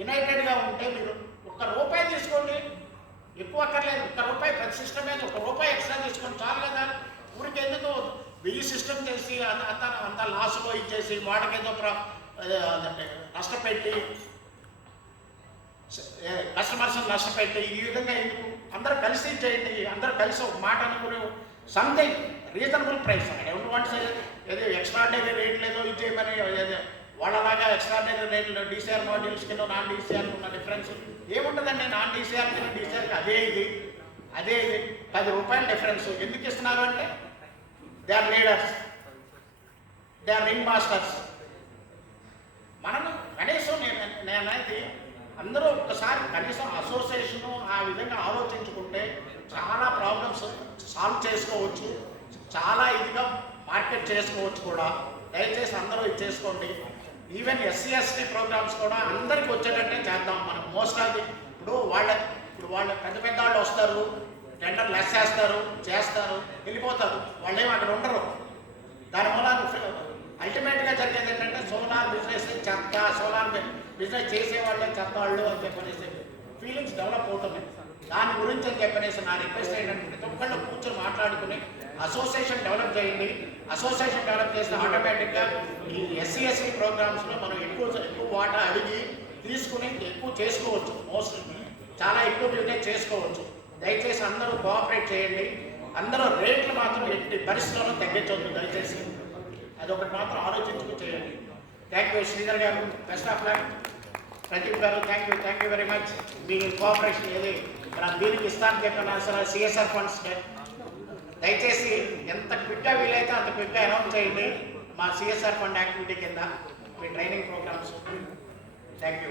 యునైటెడ్గా ఉంటే మీరు ₹1 తీసుకోండి, ఎక్కువ అక్కర్లేదు. ₹1 ప్రతి సిస్టమ్ మీద ₹1 ఎక్స్ట్రా తీసుకొని చాలు కదా. ఊరికి ఎందుకు 1000 సిస్టమ్ చేసి అంత లాస్లో ఇచ్చేసి వాడికేదో నష్టపెట్టి కస్టమర్స్ నష్టపెట్టి ఈ విధంగా ఎందుకు? అందరూ కలిసి చేయండి, అందరూ కలిసి ఒక మాట అనుకుని సంథింగ్ రీజనబుల్ ప్రైస్. ఎవరి వాంట్స్ ఏదో ఎక్స్ట్రాడినరీ రేట్ లేదో ఇది చేయమని వాళ్ళలాగా ఎక్స్ట్రాడినరీ రేట్లు డీసీఆర్ మాడ్యూల్స్ కింద నాన్ డీసీఆర్ ఉన్న డిఫరెన్స్ ఏముంటుందండి? నాన్ డీసీఆర్ కింద డీసీఆర్కి అదే ఇది ₹10 డిఫరెన్స్ ఎందుకు ఇస్తున్నారు అంటే they are leaders, they are ring masters. మనము కనీసం నేనైతే అందరూ ఒక్కసారి కనీసం అసోసియేషను ఆ విధంగా ఆలోచించుకుంటే చాలా ప్రాబ్లమ్స్ సాల్వ్ చేసుకోవచ్చు, చాలా ఇదిగా మార్కెట్ చేసుకోవచ్చు కూడా. దయచేసి అందరూ ఇది చేసుకోండి. ఈవెన్ ఎస్సీ ఎస్టీ ప్రోగ్రామ్స్ కూడా అందరికి వచ్చేటట్టే చేద్దాం మనం. మోస్ట్ ఆఫ్ ది ఇప్పుడు వాళ్ళ పెద్ద వాళ్ళు వస్తారు, టెండర్ లెస్ చేస్తారు వెళ్ళిపోతారు, వాళ్ళేమో అక్కడ ఉండరు. దానివల్ల అల్టిమేట్గా జరిగేది ఏంటంటే సోలార్ బిజినెస్ చెత్త, సోలార్ బిజినెస్ చేసేవాళ్ళే చెత్త వాళ్ళు అని చెప్పనేసి ఫీలింగ్స్ డెవలప్ అవుతున్నాయి. దాని గురించి అని చెప్పనేసి నా రిక్వెస్ట్ ఏంటంటే ప్రతి ఒక్కళ్ళు కూర్చొని మాట్లాడుకుని అసోసియేషన్ డెవలప్ చేయండి. అసోసియేషన్ డెవలప్ చేస్తే ఆటోమేటిక్గా ఈ ఎస్సీ ఎస్టీ ప్రోగ్రామ్స్లో మనం ఎక్కువ వాటా అడిగి తీసుకుని ఎక్కువ చేసుకోవచ్చు. చాలా ఎక్కువ బిజినెస్ చేసుకోవచ్చు. దయచేసి అందరూ కోఆపరేట్ చేయండి. అందరూ రేట్లు మాత్రం ఎట్టి పరిస్థితుల్లో తగ్గించవద్దు దయచేసి. అదొకటి మాత్రం ఆలోచించుకుని చేయండి. థ్యాంక్ యూ శ్రీధర్ గారు, బెస్ట్ ఆఫ్ లక్. ప్రదీప్ గారు థ్యాంక్ యూ వెరీ మచ్. మీ కోఆపరేషన్ ఏది దీనికి ఇస్తాను చెప్పిన అసలు సిఎస్ఆర్ ఫండ్స్ దయచేసి ఎంత క్విక్గా వీలైతే అంత క్విక్గా అనౌన్స్ చేయండి మా సిఎస్ఆర్ ఫండ్ యాక్టివిటీ కింద మీ ట్రైనింగ్ ప్రోగ్రామ్స్. Thank you.